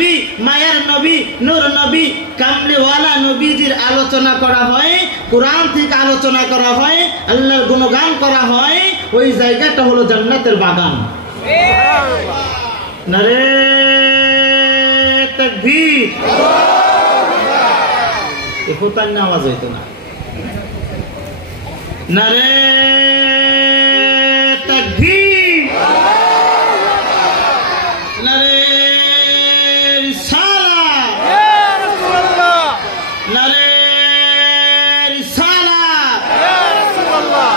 নবী, মায়ের নবী, নূর নবী, কামলিওয়ালা নবীজির আলোচনা করা হয়, কোরআন থেকে আলোচনা করা হয়, আল্লাহর গুণগান করা হয়, ওই জায়গাটা হলো জান্নাতের বাগান। নারে তাকবীর। এখতার আওয়াজ হইতো না। নারে তাকবীর। নারে রিসালাত। ইয়া রাসূলুল্লাহ। নারে রিসালাত। ইয়া রাসূলুল্লাহ।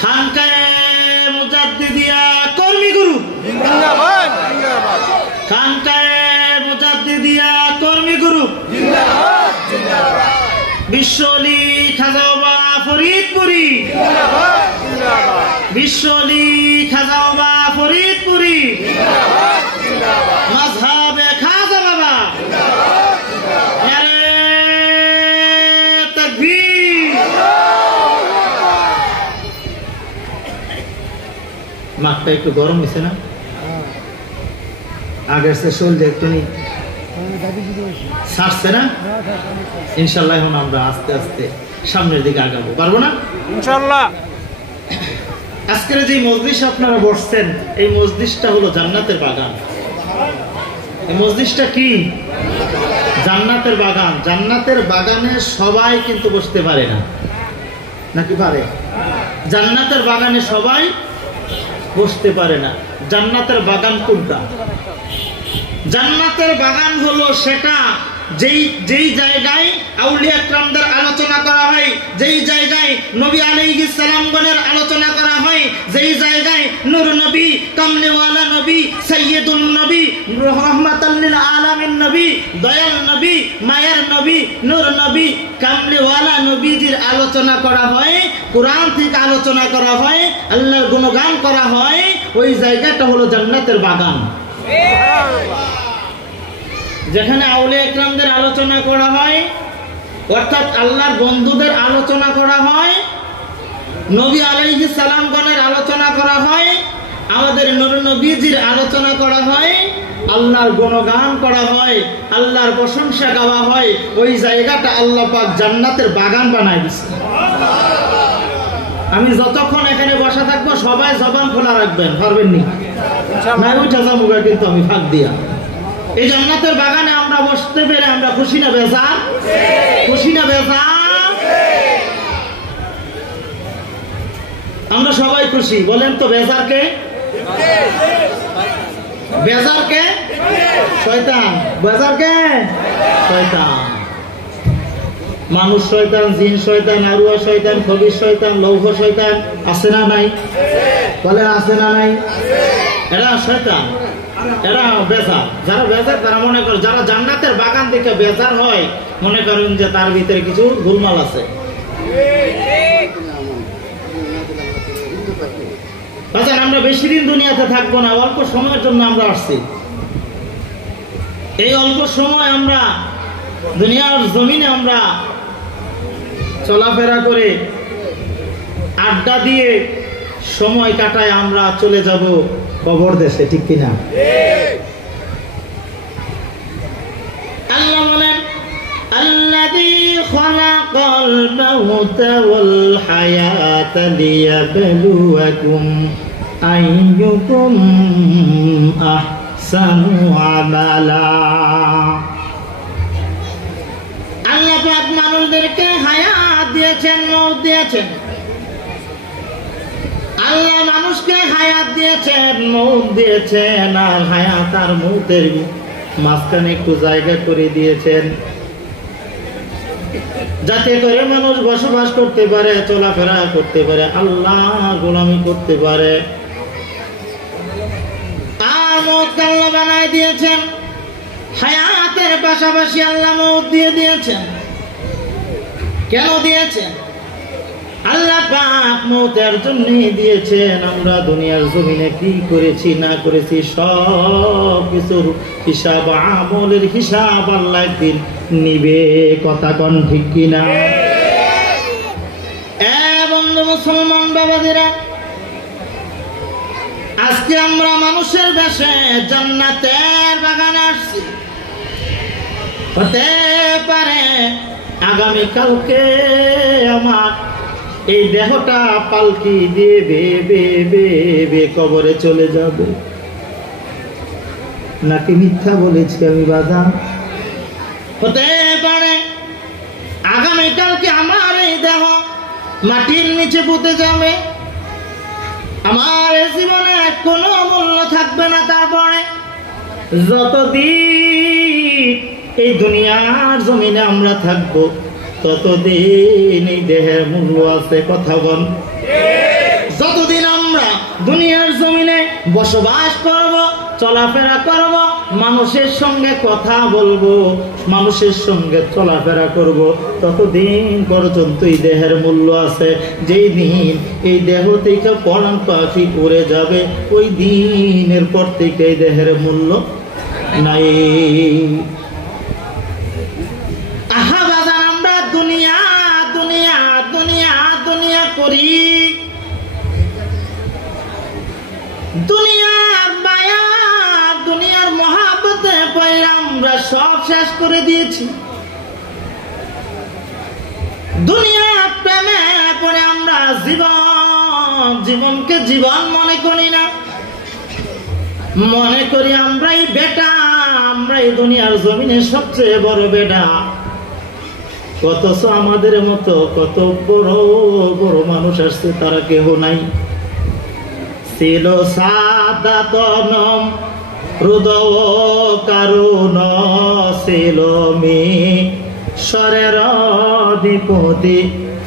খানকায়ে মুজাদ্দিদিয়া কর্মী গ্রুপ জিন্দাবাদ জিন্দাবাদ। খানকায়ে মুজাদ্দিদিয়া কর্মী গ্রুপ জিন্দাবাদ জিন্দাবাদ। বিশ্বলি খাজাওবা ফরিদপুরি জিন্দাবাদ জিন্দাবাদ। বিশ্বলি খাজাওবা ফরিদপুরি জিন্দাবাদ জিন্দাবাদ। মাযহাবে খাজা বাবা জিন্দাবাদ জিন্দাবাদ। নারে তাকবীর। মাঠটা একটু গরম হয়েছে না? আগের সে শরীর একটু নেই ছাড়ছে না? ইনশাল্লাহ এখন আমরা আস্তে আস্তে সামনের দিকে আগাবো, পারবো না ইনশাল্লাহ। আজকের যে মজলিস আপনারা বসছেন, এই মজলিসটা হলো জান্নাতের বাগান। এই মজলিসটা কি? জান্নাতের বাগান। জান্নাতের বাগানে সবাই কিন্তু বসতে পারে না, নাকি পারে? জান্নাতের বাগানে সবাই বসতে পারে না। জান্নাতের বাগান কোনটা? জান্নাতের বাগান হলো সেটা যেই জায়গায় আউলিয়া কিরামদের আলোচনা করা হয়, যেই জায়গায় নবী আলাইহিস সালামগণের আলোচনা করা হয়, যেই জায়গায় নূর নবী, কামলিওয়ালা নবী, সাইয়্যিদুন নবী, রাহমাতাল লিল আলামিন নবী, দয়াল নবী, মায়ের নবী, নূর নবী, কামলিওয়ালা নবীজির আলোচনা করা হয়, কোরআন থেকে আলোচনা করা হয়, আল্লাহর গুণগান করা হয়, ওই জায়গাটা হলো জান্নাতের বাগান। যেখানে আউলিয়া কিরামদের আলোচনা করা হয়, অর্থাৎ আল্লাহর বন্ধুদের আলোচনা করা হয়, নবী আলাইহিস সালামগণের আলোচনা করা হয়, আমাদের নূর নবীজির আলোচনা করা হয়, আল্লাহর গুণগান করা হয়, আল্লাহর প্রশংসা গাওয়া হয়, ওই জায়গাটা আল্লাহ পাক জান্নাতের বাগান বানায় দিয়েছে। আমি যতক্ষণ এখানে বসা থাকবো সবাই জবান খোলা রাখবেন, পারবেন নি? না উঠা যাবো কিন্তু আমি ফাঁক দিয়া। এই জান্নাতের বাগানে আমরা বসতে পেরে আমরা খুশি না বেজার? খুশি না বেজার? আমরা সবাই খুশি, বলেন তো বেজার কে? বেজার কে? শয়তান। বেজার কে? শয়তান। মানুষ শয়তান, জিন শয়তান, আরুয়া শয়তান, খবির শয়তান, লৌহ শয়তান, আছে না নাই? বলে আছে না নাই? এরা শয়তান, এরা বেজার। যারা বেজার তারা মনে করে, যারা জান্নাতের বাগান দেখে বেজার হয়, মনে করেন যে তার ভিতরে কিছু গোলমাল আছে। আমরা বেশি দিন দুনিয়াতে থাকবো না, অল্প সময়ের জন্য আমরা আসছি। এই অল্প সময় আমরা দুনিয়ার জমিনে আমরা চলাফেরা করে আড্ডা দিয়ে সময় কাটায় আমরা চলে যাব কবর দেশে, ঠিক কিনা? আল্লাহ বলেন, আল্লাযী খালাকাল মাউতা ওয়াল হায়াতা লিয়াবলুয়াকুম আইয়ুকুম আহসানু আমালা। আল্লাহ পাক মানুষদেরকে হায়াত দিয়েছেন, মওত দিয়েছেন। আল্লাহ মানুষকে হায়াত দিয়েছেন, মওত দিয়েছেন, আর হায়াত আর মওতের মাঝখানে একটু জায়গা করে দিয়েছেন, যাতে করে মানুষ বসবাস করতে পারে, চলাফেরা করতে পারে, আল্লাহর গোলামি করতে পারে। আর মওত আল্লাহ বানায় দিয়েছেন, হায়াতের পাশাপাশি আল্লাহ মওত দিয়ে দিয়েছেন। কেন দিয়েছেন? আল্লাহ পাক মওতের জন্য দিয়েছেন। আমরা দুনিয়ার জমিনে কি করেছি না করেছি সব কিছুর হিসাব, আমলের হিসাব আল্লাহ একদিন নিবে। কথা কোন ঠিক কিনা? বন্ধু মুসলমান বাবাজিরা, আজকে আমরা মানুষের বেশে জান্নাতের বাগানে আসছি। হতে পারে আগামীকালকে আমার এই দেহটা পালকি দিয়ে বে কবরে চলে যাবে। নাকি মিথ্যা বলেছি আমি বাজান? হতে পারে আগামীকালকে আমার এই দেহ মাটির নিচে পুঁতে যাবে, আমার জীবনে কোনো মূল্য থাকবে না। তারপরে যতদিন এই দুনিয়ার জমিনে আমরা থাকবো ততদিন এই দেহের মূল্য আছে। কথা বল। যতদিন আমরা দুনিয়ার জমিনে বসবাস করব, চলাফেরা করব, মানুষের সঙ্গে কথা বলবো, মানুষের সঙ্গে চলাফেরা করব, ততদিন পর্যন্ত এই দেহের মূল্য আছে। যেই দিন এই দেহ থেকে প্রাণ পাখি উড়ে যাবে, ওই দিনের পর থেকে এই দেহের মূল্য নাই। আহা বাজান, আমরা দুনিয়া দুনিয়া দুনিয়া দুনিয়া করি, দুনিয়ার মায়া দুনিয়ার মহাব্বতে পয়রা আমরা সব শেষ করে দিয়েছি। দুনিয়ার প্রেমে পড়ে আমরা জীবনকে জীবন মনে করি না, মনে করি আমরাই বেটা, আমরাই দুনিয়ার জমিনে সবচেয়ে বড় বেটা। অথচ আমাদের মতো কত বড় বড় মানুষ আসছে, তারা কেহ নাই। ছিল সাদা তনম হৃদয় কারুণ, ছিল মিশরের অধিপতি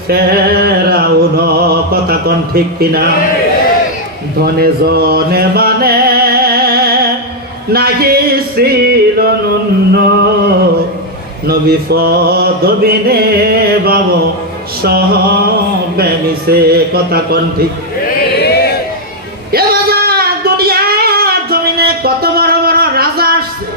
ফেরাউন। কথা কোন ঠিক কিনা? ধনে জনে মানে নাকি ছিল নুন্ন, নবী পদবিনে বাব সহ বেমিছে। কথা কোন ঠিক? দুনিয়ার জমিনে কত বড় বড় রাজা আসছে,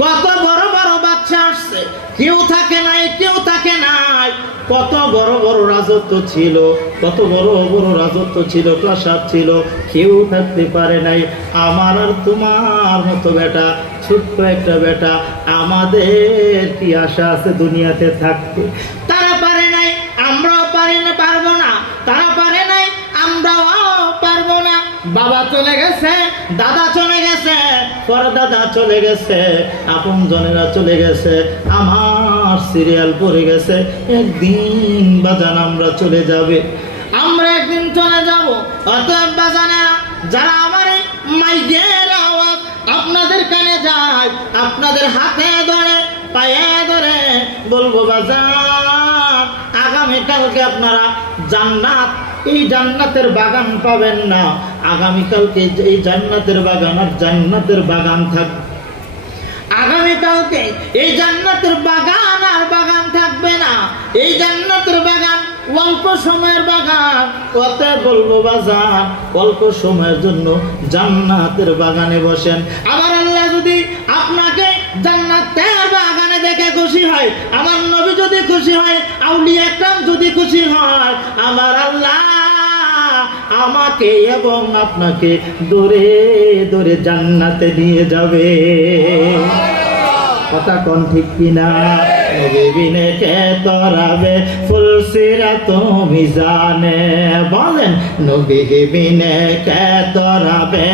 কত বড় বড় বাচ্চা আসছে, কেউ থাকে নাই, কেউ থাকে নাই। কত বড় বড় রাজত্ব ছিল, কত বড় বড় রাজত্ব ছিল, প্রাসাদ ছিল, কেউ থাকতে পারে নাই। আমার আর তোমার মতো বেটা, ছোট্ট একটা বেটা, আমাদের কি আশা আছে দুনিয়াতে থাকতে? তারা পারে নাই, আমরাও পারবো না। তারা পারে নাই, আমরাও পারবো না। বাবা চলে গেছে, দাদা চলে গেছে, পরদাদা চলে গেছে, আপন জনেরা চলে গেছে, আমার সিরিয়াল পড়ে গেছে। একদিন বাজান আমরা চলে যাবে, আমরা একদিন চলে যাব। অতএব বাজানেরা, যারা আমার মাইকের আওয়াজ আপনাদের কানে যায়, আপনাদের হাতে ধরে পায়ে ধরে বলবো, বাজান আগামীকালকে আপনারা জান্নাত, এই জান্নাতের বাগান পাবেন না। আগামীকালকে এই জান্নাতের বাগান আর জান্নাতের বাগান থাকবে। আগামীকালকে এই জান্নাতের বাগান আর বাগান থাকবে না। এই জান্নাতের বাগান অল্প সময়ের বাগান। কথা বলবো বাজান, অল্প সময়ের জন্য জান্নাতের বাগানে বসেন। আমার আল্লাহ যদি আপনাকে জান্নাতের বাগানে দেখে খুশি হয়, আমার নবী যদি খুশি হয়, আউলিয়া একরাম যদি খুশি হয়, আমার আল্লাহ আমাকে এবং আপনাকে দূরে দূরে জান্নাতে নিয়ে যাবে। কথা কোন ঠিক কিনা? নবী বিনে কে তরাবে ফুলসিরাত মিজানে, বলেন নবী বিনে কে তরাবে।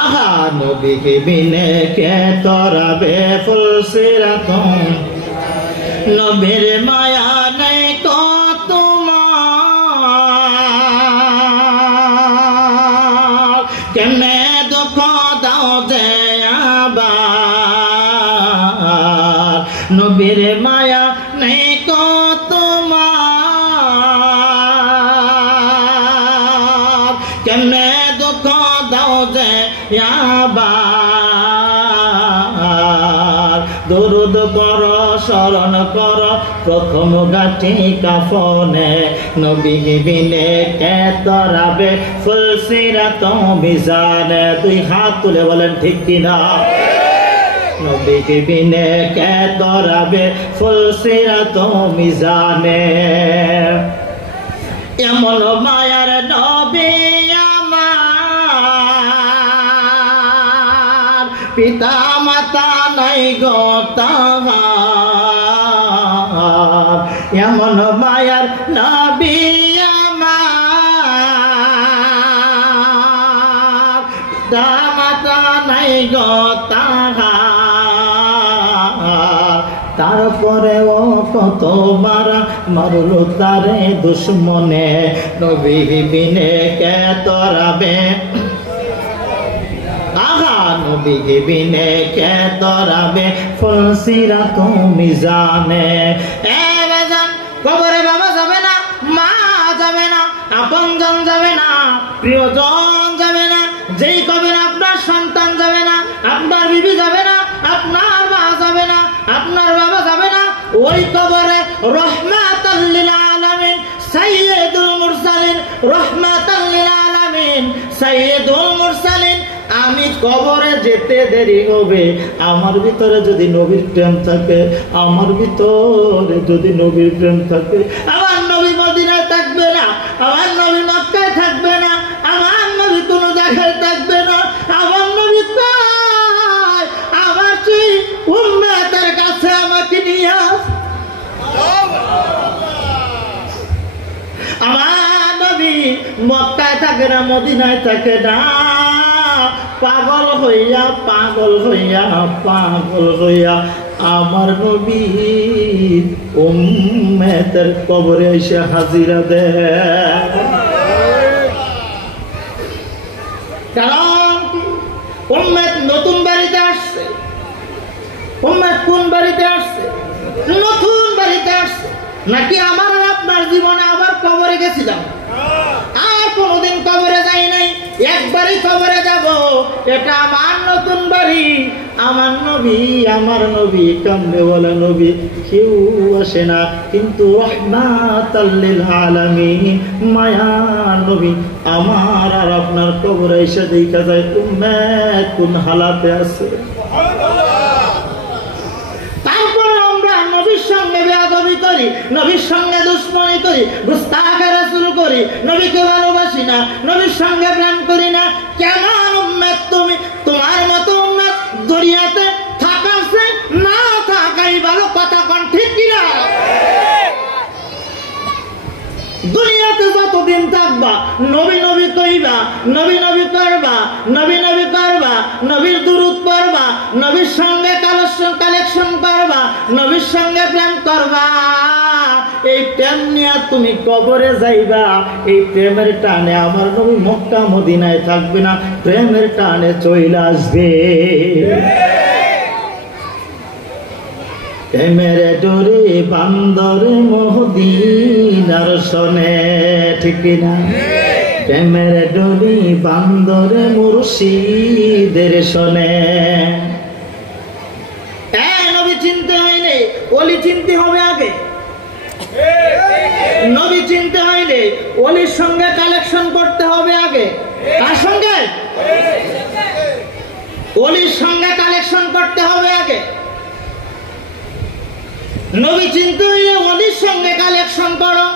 আহা, নবী বিনে কে তরাবে ফুলসিরাত। নবীর মায়া নেই কত কেমনে দুঃখ দাও যে আবার, নবীর মায়া নেই কত কেমনে দুঃখ দাও যে আবার। দরুদ পর স্মরণ কর প্রথম গাঠি কাফনে, নবী বিনে কে তরাবে ফুলসিরাত মিজানে। দুই হাত তুলে বলেন ঠিক কিনা? নবী বিনে কে তরাবে ফুলসিরাত মিজানে। এমন মায়ার নবী আমার, পিতা মাতা নাই গো তাহার, এমন মায়ার নবী আমার। পিতা মাতা নাই গো তাহার, তারপরেও কত মারা মারলো তারে দুশ্মনে, নবী বিনে কে তরাবে, আহা নবী বিনে কে তরাবে ফলসিরা তুমি জানে। এ বেজান কবরে বাবা যাবে না, মা যাবে না, আপনজন যাবে না, প্রিয়জন যাবে না, যেই কবরে আপনার সন্তান যাবে না, আপনার বিবি যাবে না, আপনার মা যাবে না, আপনার বাবা যাবে না, ওই কবরে রহমাতাল লিল আলামিন সাইয়্যিদুল মুরসালিন, রহমাতাল লিল আলামিন সাইয়্যিদুল মুরসালিন, আমি কবরে যেতে দেরি হবে, আমার ভিতরে যদি নবীর প্রেম থাকে, আমার ভিতরে যদি নবীর প্রেম থাকে, আমার নবী মদিনায় থাকবে না, আমার নবী মক্কায় থাকবে না, আমার নবী কোনো জায়গায় থাকবে না, আমার নবী চায় আমার সেই উম্মতের কাছে আমাকে নিয়ে আস। আমার নবী মক্কায় থাকে না, মদিনায় থাকে না, পাগল হইয়া পাগল হইয়া পাগল হইয়া আমার নবী উম্মতের কবরে এসে হাজিরা দেয়। কারণ উম্মত নতুন বাড়িতে আসছে, উম্মত কোন বাড়িতে আসছে? নতুন বাড়িতে আসছে। নাকি আমার আপনার জীবনে আবার কবরে গেছিলাম, আর কোনোদিন কবরে যাই নাই, একবারই কবরে যাব, এটা আমার নতুন বাড়ি। আমার নবী কামনে বলে নবী কেউ আসে না, কিন্তু রহমাতাল লিল আলামিন মায়ার নবী আমার আর আপনার কবরে এসে দেখা যায় উম্মত কোন হালাতে আছে। নবীর সঙ্গে বেয়াদবি করি, নবীর সঙ্গে দুশ্মনী করি, গুস্তাখে রাসূল করি, নবীকে ভালোবাসি না, নবীর সঙ্গে প্রেম করি না। কেমন উম্মত তুমি? তোমার মতো উম্মত দুনিয়াতে থাকাছে না থাকাই ভালো, কথা কোন ঠিক কিনা? দুনিয়াতে যতদিন থাকবা নবী নবী কইবা, নবী নবী করবা, নবী নবী করবা, নবীর দুরূদ পড়বা, নবীর সঙ্গে কালেকশন করবা, নবীর সঙ্গে প্রেম করবা। এই প্রেম নিয়ে তুমি কবরে যাইবা, এই প্রেমের টানে আমার নবী মক্কা মদিনায় থাকবে না, প্রেমের টানে চলে আসবে। প্রেমের ডোরে বান্দরে মদিনার শোনে, ঠিক না? প্রেমের ডোরে বান্দরে মুর্শিদের শোনে। নবী চিনতে হয়নি, ওলি চিনতে হবে আগে। নবী চিনতে হয়নি, ওলির সঙ্গে কালেকশন করতে হবে আগে। কার সঙ্গে? ওলির সঙ্গে কালেকশন করতে হবে আগে। নবী চিনতে হইলে ওলির সঙ্গে কালেকশন করো,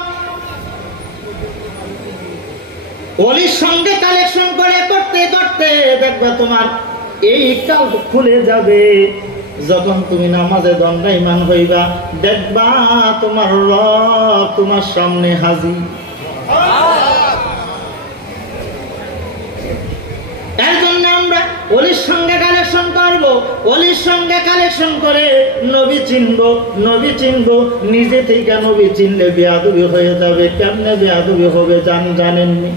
ওলির সঙ্গে কালেকশন করে করতে করতে দেখবে তোমার এই কাল খুলে যাবে। যখন তুমি নামাজে দণ্ডায়মান হইবা, দেখবা তোমার রব তোমার সামনে হাজির। এর জন্য আমরা ওলির সঙ্গে কালেকশন করব, ওলির সঙ্গে কালেকশন করে নবী চিনবো, নবী চিনবো। নিজে থেকে নবী চিনলে বেয়াদবি হয়ে যাবে। কেমনে বেয়াদবি হবে জানেননি?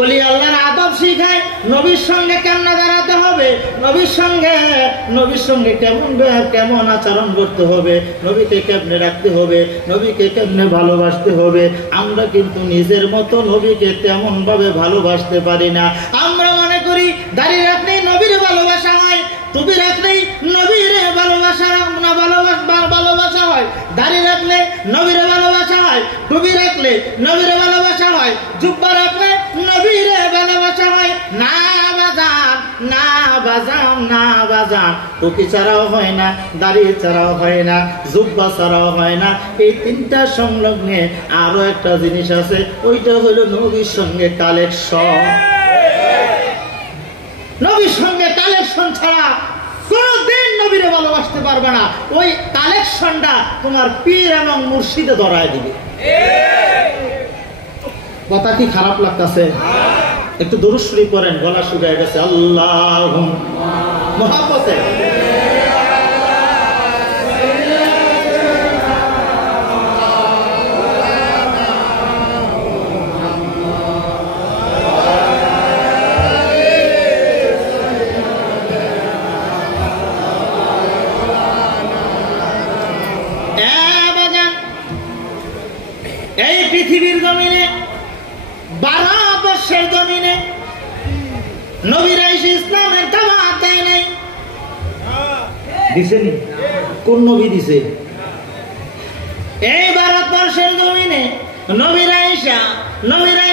ওলি আল্লাহর আদব শিখায়, নবীর সঙ্গে কেমনে দাঁড়াতে হবে, নবীর সঙ্গে কেমন আচরণ করতে হবে, নবীকে কেমনে রাখতে হবে, নবীকে কেমনে ভালোবাসতে হবে। আমরা কিন্তু নিজের মতো নবীকে তেমন ভাবে ভালোবাসতে পারি না। আমরা মনে করি দাঁড়িয়ে রাখলেই নবীর ভালোবাসা হয়, টুপি রাখলেই নবীর ভালোবাসা হয়, দাঁড়িয়ে রাখলে নবীর ভালোবাসা হয়, টুপি রাখলে নবীর ভালোবাসা হয়, জুব্বা রাখলে নবীর ভালোবাসা হয়। না বাজান, না বাজান, না বাজান, টুপি ছাড়াও হয় না, দাঁড়িয়ে ছাড়াও হয় না, জুব্বা ছাড়াও হয় না। এই তিনটা সংলগ্নে আরো একটা জিনিস আছে, ওইটা হলো নবীর সঙ্গে কালেকশন। নবীর সঙ্গে কালেকশন ছাড়া কোনদিন নবীরে ভালোবাসতে পারবে না। ওই কালেকশনটা তোমার পীর এবং মুর্শিদে ধরায় দিবে। কথা কি খারাপ লাগতেছে? একটু দুরূদ শরীফ পড়েন, গলা শুকিয়ে গেছে। আল্লাহুম্মা মুহাব্বতে এই পৃথিবীর জমিনে 12 বর্ষের জমিনে নবীরা এসে ইসলামের দাওয়াত দেয় নাই। দিছেন? কোন নবী দিছে? এই ভারতবর্ষের জমিনে নবীরা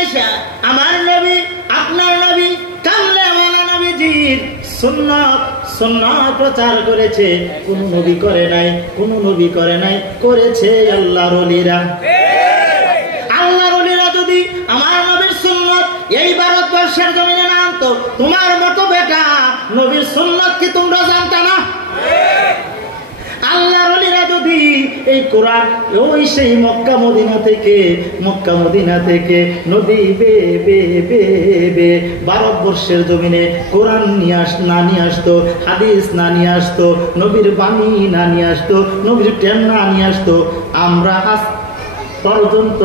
এসে আমার নবী, আপনার নবী, কামলেওয়ালা নবীজির সুন্নাত প্রচার করেছে। কোন নবী করে নাই, করেছে আল্লাহর ওলিরা। আল্লাহর ওলিরা যদি আমার নবীর সুন্নাত এই ভারতবর্ষের জমিনে না আনতো, তোমার মতো বেটা নবীর সুন্নাত কি তোমরা জানতা না? আল্লাহর ওলিরা যদি এই কোরআন ওই সেই মক্কা মদিনা থেকে নবী বে ভারতবর্ষের জমিনে কোরআন না নিয়ে আসতো, হাদিস না নিয়ে আসতো, নবীর বাণী না নিয়ে আসতো, নবীর জ্ঞান না নিয়ে আসতো, আমরা আজ পর্যন্ত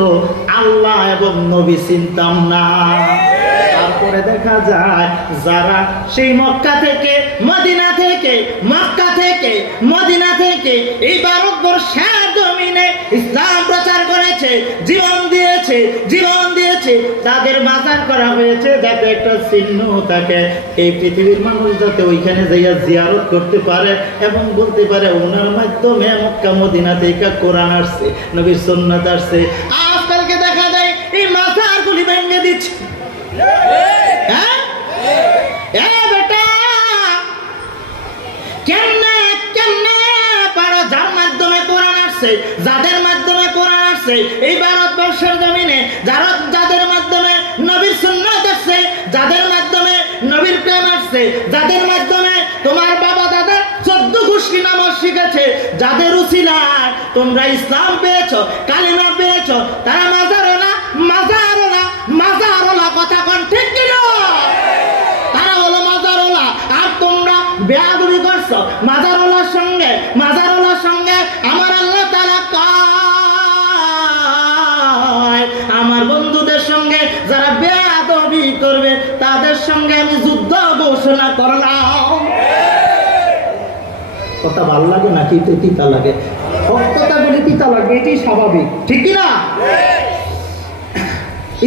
আল্লাহ এবং নবী চিনতাম না। তারপরে দেখা যায় যারা সেই মক্কা থেকে মদিনা থেকে এই ভারতবর্ষের জমিনে ইসলাম প্রচার করেছে, জীবন দিয়েছে, তাদের মাজার করা হয়েছে যাতে একটা চিহ্ন থাকে, এই পৃথিবীর মানুষ যাতে ওইখানে যাইয়া জিয়ারত করতে পারে এবং বলতে পারে ওনার মাধ্যমে মক্কা মদিনা থেকে কোরআন আসছে, নবীর সুন্নাত আসছে। আজকালকে দেখা যায় এই মাজার গুলি ভেঙে দিচ্ছে। বেটা কেমনে পারো? যার মাধ্যমে কোরআন আসছে, যাদের মাধ্যমে কোরআন আসছে এই ভারতবর্ষের জমিনে, যাদের মাধ্যমে নবীর সুন্নাত আসছে, যাদের মাধ্যমে নবীর প্রেম আসছে, যাদের মাধ্যমে তোমার বাবা দাদা 14 গোষ্ঠী নামাজ শিখেছে, যাদের উসিলায় তোমরা ইসলাম পেয়েছো, কালিমা পেয়েছো, তারা মাজারওয়ালা কথা কোন ঠিক কি না? তারা হলো মাজারওয়ালা। আর তোমরা বেয়াদবি করছো মাজারওয়ালার সঙ্গে। আমার আল্লাহ তাআলা কয়, আমার বন্ধুদের সঙ্গে যারা বেয়াদবি করবে তাদের সঙ্গে আমি যুদ্ধ ঘোষণা করলাম। কথা ভালো লাগে নাকি তিতা লাগে? কথা বলে তিতা লাগে, এটাই স্বাভাবিক, ঠিক কিনা?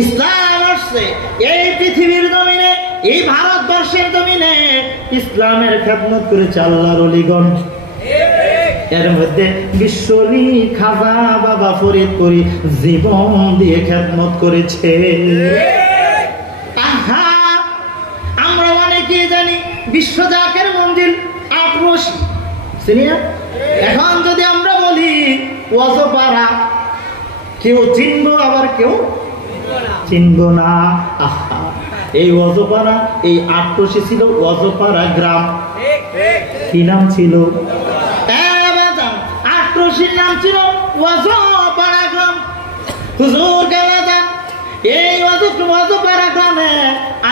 ইসলাম আসছে এই পৃথিবীর জমিনে, এই ভারতবর্ষের জমিনে ইসলামের খেদমত করেছে আল্লাহর ওলিগণ। এর মধ্যে বিশ্বনী খাজা বাবা ফরিদপুরি জীবন দিয়ে খেদমত করেছে। আমরা অনেকেই জানি বিশ্ব জাকের মঞ্জিল 8 এখন যদি আমরা বলি ওয়াজপাড়া, কেউ চিনবো আবার কেউ চিনবো না। এই ওয়াজপাড়া, এই 8 ছিল ওয়াজপাড়া গ্রাম। কি নাম ছিল? 8 নাম ছিল ওয়াজপাড়া গ্রাম। হুজুর গালাদা এই ওয়াজপাড়া গ্রামে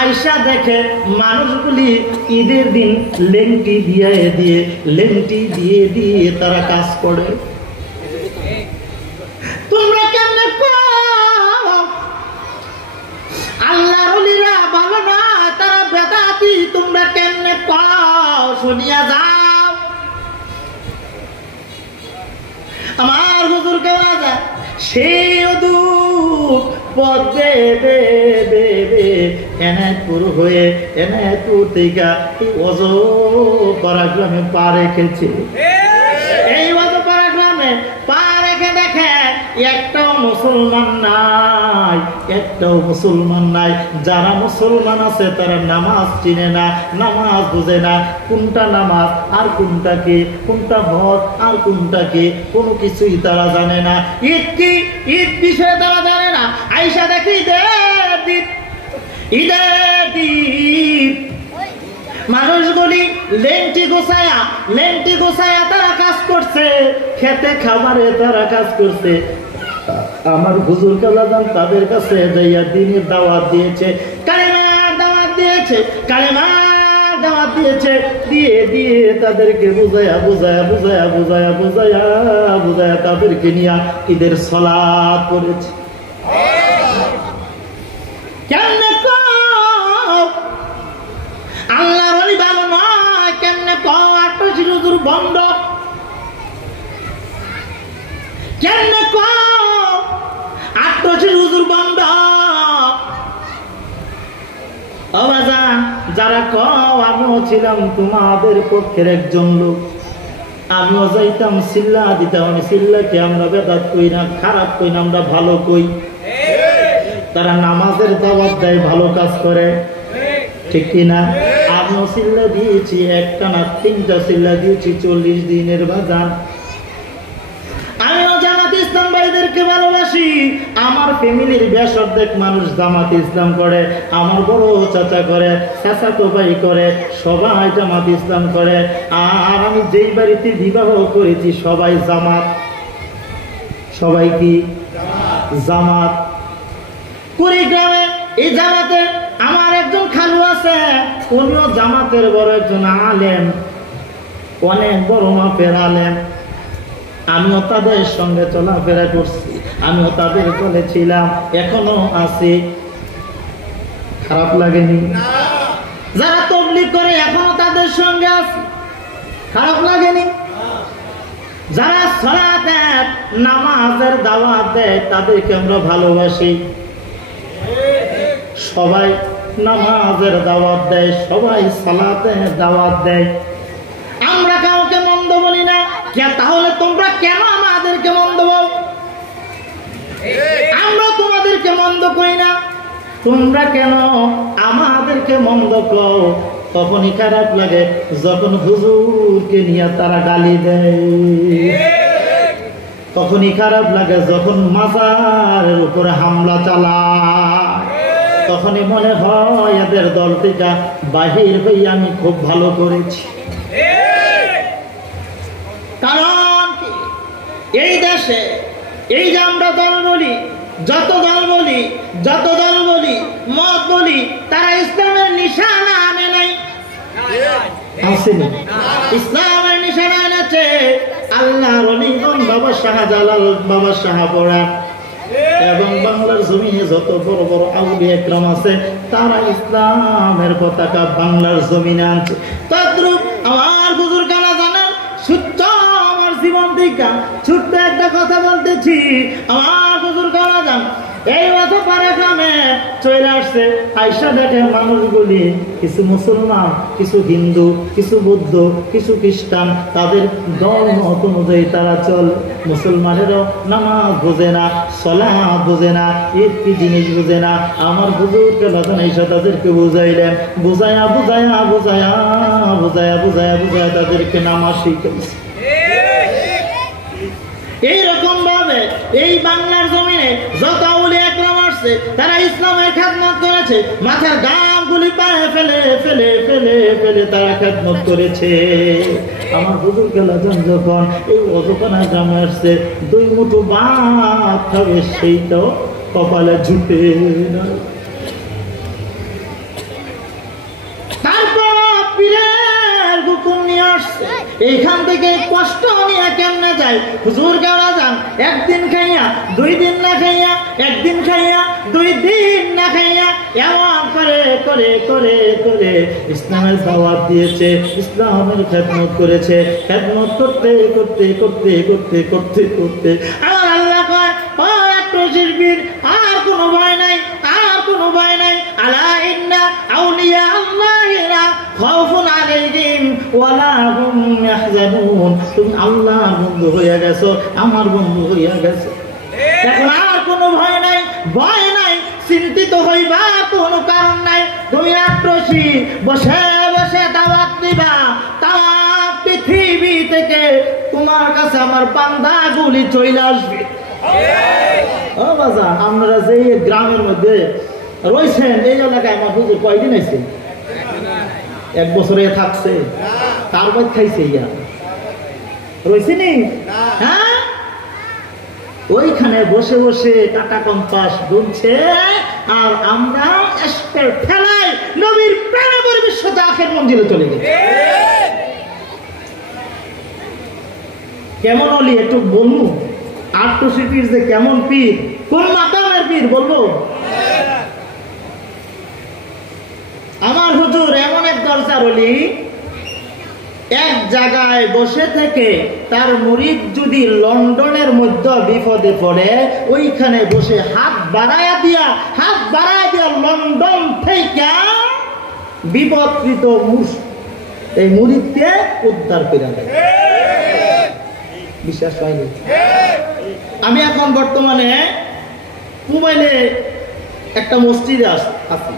আয়সা দেখে মানুষগুলি ঈদের দিন লেংটি দিয়ে তারা কাজ করে। তোমরা কেমনে আল্লাহর ওলিরা ভালো না, তারা বেদাতি, তোমরা কেমনে পাও? শুনিয়া যাও। আমার হুজুর কেমন যায় সেই পথ এনায়তপুর হয়ে এনায়তপুর থেকে ওয়াজপাড়া গ্রামে পা রেখেছে। এই ওয়াজপাড়া গ্রামে পা রেখে দেখে একটাও মুসলমান নাই। যারা মুসলমান আছে তারা নামাজ চিনে না, নামাজ বুঝে না, কোনটা নামাজ আর কোনটা কি, কোনটা হজ আর কোনটা কি, কোনো কিছুই তারা জানে না। ঈদ বিষয়ে তারা জানে না। আয়েশা দেখি ঈদের দিন মানুষগুলি লেংটি গোছায়া তারা কাজ করছে, খেতে খাবারে তারা কাজ করছে। আমার হুজুর কালাদান তাদের কাছে যাইয়া দিনের দাওয়াত দিয়েছে, কালেমার দাওয়াত দিয়েছে, কালেমার দাওয়াত দিয়েছে, দিয়ে তাদেরকে বুঝায়া তাদেরকে নিয়ে ঈদের সালাত করেছে। কেমনে আল্লাহর ওলি ভালো নয়, কেমনে আটশির হুজুর বন্ধ, কেমনে আটশির হুজুর বন্ধ। যারা আমিও ছিলাম তোমাদের পক্ষের একজন লোক, আমিও যাইতাম সিল্লা দিতাম। আমি সিল্লাকে আমরা বেদাত কই না, খারাপ কই না, আমরা ভালো কই। তারা নামাজের দাওয়াত দেয়, ভালো কাজ করে, ঠিক কিনা? আমিও সিল্লা দিয়েছি, একটা না 3টা সিল্লা দিয়েছি 40 দিনের বাজার। আমিও জামাত ইসলাম ভাইদেরকে ভালোবাসি। আমার ফ্যামিলির বেশ অর্ধেক মানুষ জামাত ইসলাম করে, আমার বড় চাচা করে, চাচাতো ভাই করে, সবাই জামাত ইসলাম করে। আর আমি যেই বাড়িতে বিবাহ করেছি সবাই জামাত, সবাই কি জামাত। কুড়িগ্রামে এই জামাতে আমার একজন খালু আছে, উনিও জামাতের বড় একজন আলেম, অনেক বড় মাপের আলেম। আমিও তাদের সঙ্গে চলাফেরা করছি, আমিও তাদের দলে ছিলাম, এখনো আছি। খারাপ লাগেনি? যারা তাবলীগ করে এখনো তাদের সঙ্গে আছি, খারাপ লাগেনি? যারা সালাত নামাজের দাওয়াত দেয় তাদেরকে আমরা ভালোবাসি। সবাই নামাজের দাওয়াত দেয়, সবাই সালাতের দাওয়াত দেয়, আমরা কাউকে মন্দ বলি না। তাহলে তোমরা কেন আমাদেরকে মন্দ বল? আমরা তোমাদেরকে মন্দ কই না, তোমরা কেন আমাদেরকে মন্দ কও? তখনই খারাপ লাগে যখন হুজুরকে নিয়ে তারা গালি দেয়, তখনই খারাপ লাগে যখন মাজারের উপরে হামলা চালায়, তখনই মনে হয় এদের দল থেকে বাহির হয়ে আমি খুব ভালো করেছি। কারণ এই দেশে এই যে আমরা দল বলি, যত দল বলি, মত বলি, তারা ইসলামের নিশানা আনে নাই, আসেনি। ইসলামের নিশানা এনেছে আল্লাহর ওলি বাবা শাহজালাল, বাবা শাহপরা এবং বাংলার জমিনে যত বড় বড় আউলিয়া একরাম আছে তারা ইসলামের পতাকা বাংলার জমিনে আনছে। তদ্রূপ আমার হুজুর কানা জানেন, সত্য আমার জীবন থেকে ছোট্ট একটা কথা বলতেছি। আমার হুজুর কানা জান এই বছর পারে গ্রামে চলে আসছে, আইসা দেখে মানুষগুলি কিছু মুসলমান, কিছু হিন্দু, কিছু বৌদ্ধ, কিছু খ্রিস্টান, তাদের ধর্ম অনুযায়ী তারা চলে। মুসলমানেরও নামাজ বোঝে না, সালাত বোঝে না, ঈদ কি জিনিস বোঝে না। আমার হুজুরকে বাজান আইসা তাদেরকে বুঝাইলেন, বুঝায়া তাদেরকে নামাজ শিখাইছে। এইরকম ভাবে এই বাংলার জমিনে যত আউলিয়া একরাম আসছে তারা ইসলামের খেদমত করেছে, মাথার গামগুলি পায়ে ফেলে ফেলে ফেলে ফেলে তারা খেদমত করেছে। আমার হুজুর কেলাজন যখন এই অজপানা গ্রামে আসছে, 2 মুঠো ভাত খাবে সেইটাও কপালে জুটে না। এইখান থেকে কষ্ট নিয়ে কেমনে যায় হুজুর গাওয়া যান, একদিন খাইয়া 2 দিন না খাইয়া, একদিন খাইয়া 2 দিন না খাইয়া, এমন করে করে করে করে ইসলামের দাওয়াত দিয়েছে, ইসলামের খেদমত করেছে। খেদমত করতে করতে করতে করতে করতে করতে আমার আল্লাহ কয়, ও একটু শিরবির, আর কোনো ভয় নাই, আর কোনো ভয় নাই। আলা ইন্না আউলিয়া আল্লাহিরা খাউফুন আলাইহিম ওয়ালা হুম ইয়াহজানুন। তুমি আল্লাহর বন্ধু হইয়া গেছো, আমার বন্ধু হইয়া গেছো, এখন আর কোনো ভয় নাই, ভয় নাই, চিন্তিত হইবা কোনো কারণ নাই। তুমি আট্রসি বসে বসে দাওয়াত দিবা, তারা পৃথিবী থেকে তোমার কাছে আমার বান্দাগুলি চলে আসবে। ও বাজার, আপনারা যে গ্রামের মধ্যে রয়েছেন, এই এলাকায় আমার হুজুর কয়দিন আছেন? 1 বছরে থাকছে, তার বাদ খাইছে ইয়া রয়েছে নি, হ্যাঁ ওইখানে বসে বসে কাটা কম্পাস গুনছে, আর আমরা স্পেল ফেলাই নবীর প্রেমে পরিবেশতে আখের মঞ্জিলে চলে গেছে। কেমন অলি একটু বলবো, আটশো পীর যে কেমন পীর, কোন মাকামের পীর বলবো? আমার হুজুর এমন এক দরজার অলি, এক জায়গায় বসে থেকে তার মুরিদ যদি লন্ডনের মধ্যে বিপদে পড়ে, ওইখানে বসে হাত বাড়ায়া দিয়া লন্ডন থেকে বিপদকৃত এই মুরিদকে উদ্ধার করে দেয়। বিশ্বাস হয়নি? আমি এখন বর্তমানে মোবাইলে একটা মসজিদে আছি,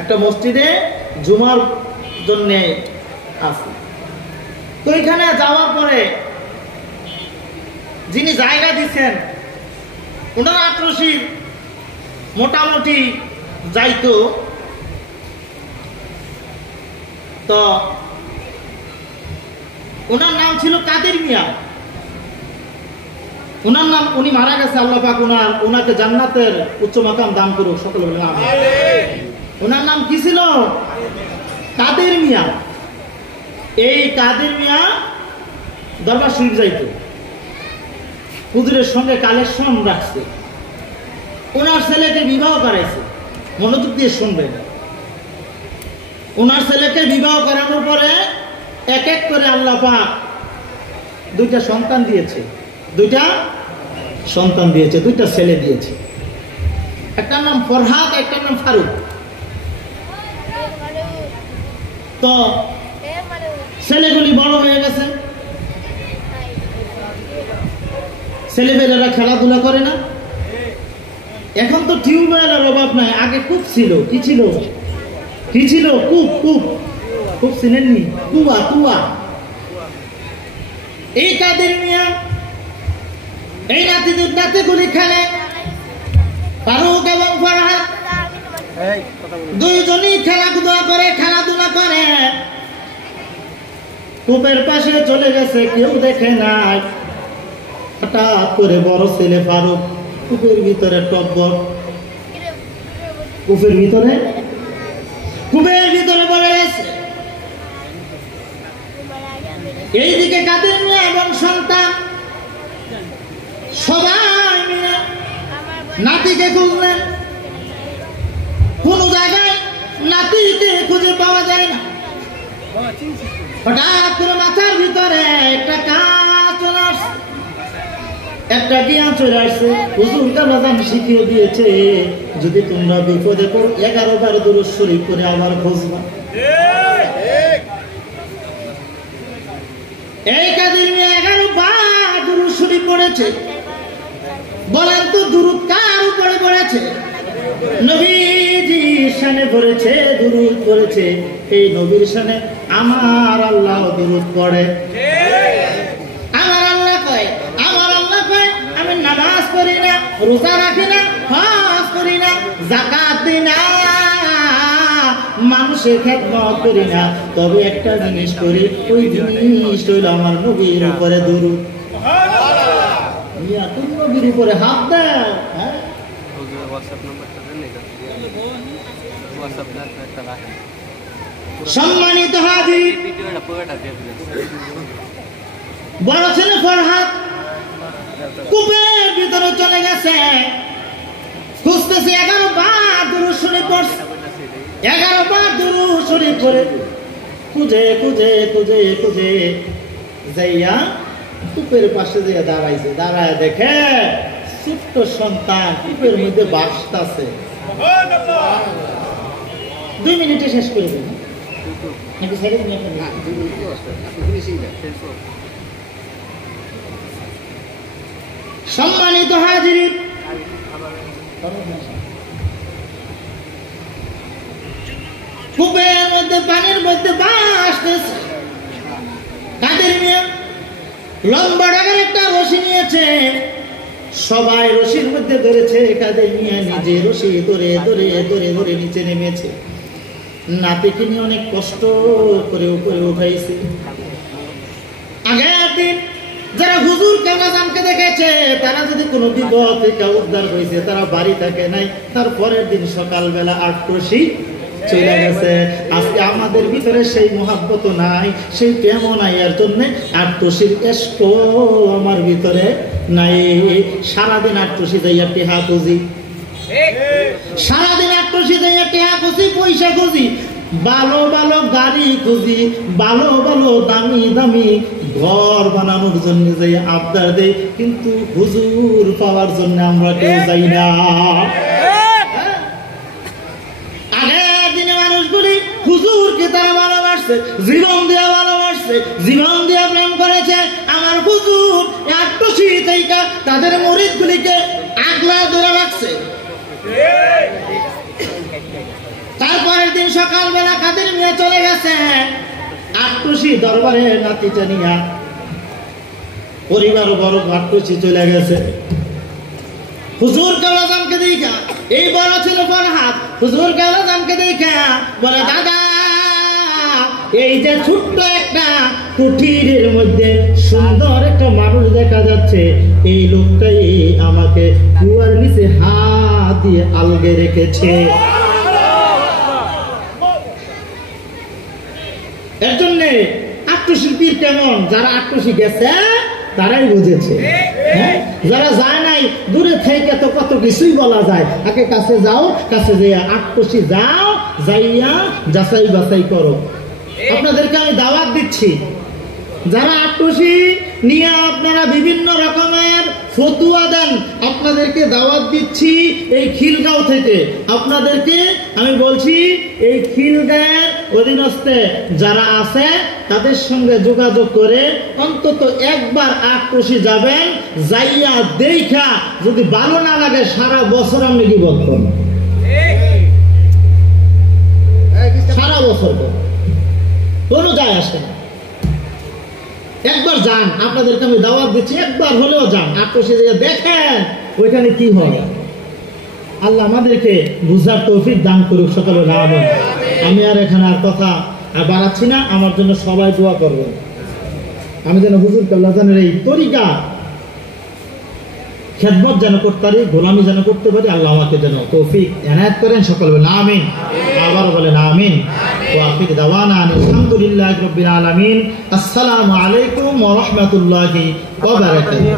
একটা মসজিদে জুমার জন্য আছি। তো এখানে যাওয়ার পরে যিনি জায়গা দিচ্ছেন ওনার আটরশি মোটামুটি যাইতো, তো ওনার নাম ছিল কাদের মিয়া। ওনার নাম, উনি মারা গেছে, আল্লাহ পাক ওনাকে জান্নাতের উচ্চ মাকাম দান করুক, সকলে বলেন আমিন। ওনার নাম কি ছিল? কাদের মিয়া। এই কাদের মিয়া দরবার শরীফ যাইত, হুজুরের সঙ্গে কালেকশন রাখছে, ওনার ছেলেকে বিবাহ করাইছে। মনোযোগ দিয়ে শুনবেন, ওনার ছেলেকে বিবাহ করানোর পরে এক এক করে আল্লাহ পাক দুইটা সন্তান দিয়েছে, দুইটা ছেলে দিয়েছে। একটার নাম ফরহাদ, একটার নাম ফারুক। তো ছেলেগুলি বড় হয়ে গেছে, ছেলেমেয়েরা খেলাধুলা করে না। এখন তো টিউবওয়েলের অভাব নাই, আগে কূপ ছিল। কি ছিল? কূপ ছিলেননি? কুয়া। এই কাদের মিয়া এই নাতিগুলি খেলে, ফারুক এবং ফরহাদ দুইজনই খেলাধুলা করে। কূপের পাশে চলে গেছে, কেউ দেখে নাই। হঠাৎ করে বড় ছেলে ফারুক কূপের ভিতরে টব্বর, কূপের ভিতরে পড়ে গেছে। এইদিকে কাদের মিয়া এবং সন্তান সবাই মিলে নাতিকে খুঁজলেন, কোন জায়গায় নাতিকে খুঁজে পাওয়া যায় না। হঠাৎ করে মাথার ভিতরে একটা কাজ চলে আসছে, একটা জ্ঞান চলে আসছে। হুজুর গালাজান শিখিয়ে দিয়েছে, যদি তোমরা বিপদে পড়ো 11 বার দুরূদ শরীফ করে আবার খুঁজবা। এই কাদের মিয়া 11 বার দুরূদ শরীফ পড়েছে। বলেন তো দুরূদ কার উপরে পড়েছে? নবীজির শানে পড়েছে, দুরূদ পড়েছে। এই নবীর শানে আমার আল্লাহ দুরূদ পড়ে। আমার আল্লাহ কয় আমি নামাজ পড়ি না, রোজা রাখি না, হজ করি না, যাকাত দিই না, মানুষের খেদমত করি না, তবে একটা জিনিস করি, ওই জিনিস হইল আমার নবীর উপরে দুরূদ। তুমি নবীর উপরে হাত দাও। সম্মানিত হাজির, বড় ছেলে ফরহাদ কূপের ভিতরে চলে গেছে, খুঁজতেছে 11 বার দুরূদ শরীফ পড়ছে। 11 বার দুরূদ শরীফ পড়ে খুঁজে যাইয়া কূপের পাশে যে দাঁড়ায় দেখে ছোট্ট সন্তান কূপের মধ্যে ভাসতাছে। 2 মিনিটে শেষ করে দেবেন নাকি ছেড়ে দিন? সম্মানিত হাজির, কূপের মধ্যে পানির মধ্যে ভাসতেছে। কাদের মিয়া লম্বা ডাগার একটা রশি নিয়েছে, সবাই রশির মধ্যে ধরেছে। কাদের মিয়া নিজে রশি ধরে নিচে নেমেছে। নাতিকে নিয়ে অনেক কষ্ট করে উপরে উঠাইছে। আগের দিন যারা হুজুর কেবলাজানকে দেখেছে তারা যদি কোনো বিপদ থেকে উদ্ধার হয়েছে তারা বাড়ি থাকে নাই, তার পরের দিন সকালবেলা আটটসি চলে গেছে। আজকে আমাদের ভিতরে সেই মহাব্বত নাই, সেই প্রেম নাই, এর জন্য আটটসির এষ্ট আমার ভিতরে নাই। সারাদিন আটটসি যাইয়া টেহা খুঁজি, সারাদিন আটটসি যাইয়া টেহা খুঁজি, পয়সা খুঁজি, ভালো ভালো গাড়ি খুঁজি, ভালো ভালো দামি দামি ঘর বানানোর জন্য যাই আবদার দেই, কিন্তু হুজুর পাওয়ার জন্য আমরা কেউ যাই না। আগের দিনে মানুষগুলি হুজুরকে তারা ভালোবাসছে, জীবন দিয়া ভালোবাসছে, জীবন দিয়া প্রেম করেছে। আমার হুজুর আটটসি থেকে তাদের মুরিদগুলিকে আগলা ধরে রাখছে। তারপরের দিন সকালবেলা কাদের মিয়া চলে গেছে আটটসি দরবারে নাতিটা নিয়া, পরিবার বড় আটটসি চলে গেছে। হুজুর কেবলাজানকে দেখা, এই বড় ছিল ফরহাদ, হুজুর কেবলাজানকে দেখা বলে, দাদা এই যে ছোট্ট একটা কুঠিরের মধ্যে সুন্দর একটা মানুষ দেখা যাচ্ছে, এই লোকটাই আমাকে কুয়ার নিচে হাত দিয়ে আলগে রেখেছে। এর জন্য আটটসির পীর কেমন, যারা আটটসি গেছে তারাই বুঝেছে। যারা যায় নাই দূরে থেকে তো কত কিছুই বলা যায়, আগে কাছে যাও, কাছে যাইয়া আটটসি যাও, যাইয়া যাচাই বাছাই করো। আপনাদেরকে আমি দাওয়াত দিচ্ছি, যারা আটটসি নিয়ে আপনারা বিভিন্ন রকমের ফতুয়া দেন, আপনাদেরকে দাওয়াত দিচ্ছি এই খিলগাঁও থেকে। আপনাদেরকে আমি বলছি এই খিলগাঁয়ের অধীনস্থে যারা আছে তাদের সঙ্গে যোগাযোগ করে অন্তত একবার আটটসি যাবেন, যাইয়া দেখা যদি ভালো না লাগে সারা বছর আপনি কি বলতেন, সারা বছর কোনো যায় আসে না। একবার যান, আপনাদেরকে আমি দাওয়াত দিচ্ছি, একবার হলেও যান, আটটসি দেখেন ওইখানে কি হয়। আল্লাহ আমাদেরকে বুঝার তৌফিক দান করুক সকলে। আমি আর এখানে আর কথা বাড়াচ্ছি না, আমার জন্য সবাই দোয়া করবেন, আমি যেন হুজুর কেবলাজানের এই তরিকা খেদমত যেন করতে পারি, গোলামি যেন করতে পারি। আল্লাহ আমাকে যেন তৌফিক এনায়েত করেন, সকলে বলেন আমিন। আবার বলেন আমিন। ওয়া আখির দাওয়ানা আলহামদুলিল্লাহি রাব্বিল আলামিন। আসসালামু আলাইকুম ওয়া রাহমাতুল্লাহি ওয়া বারাকাতুহু।